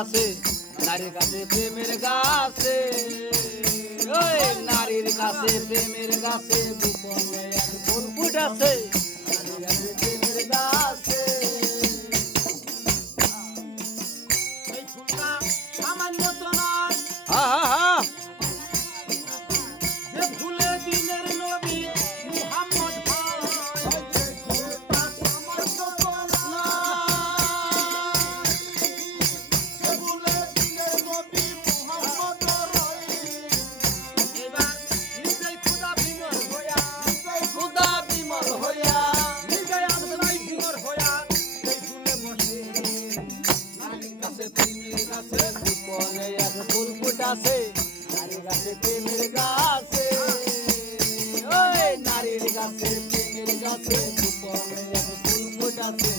ফুটাছে নারীর কাছে প্রেমের গাছে। ওই নারীর কাছে প্রেমের গাছে গোপনে কাছে প্রেমের নয়। হা হা। প্রেমের গাছে গোপনে এক ফুল ফুটাছে নারীর কাছে প্রেমের গাছে ওই নারীর কাছে প্রেমের গাছে গোপনে এক ফুল ফুটাছে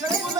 최고다!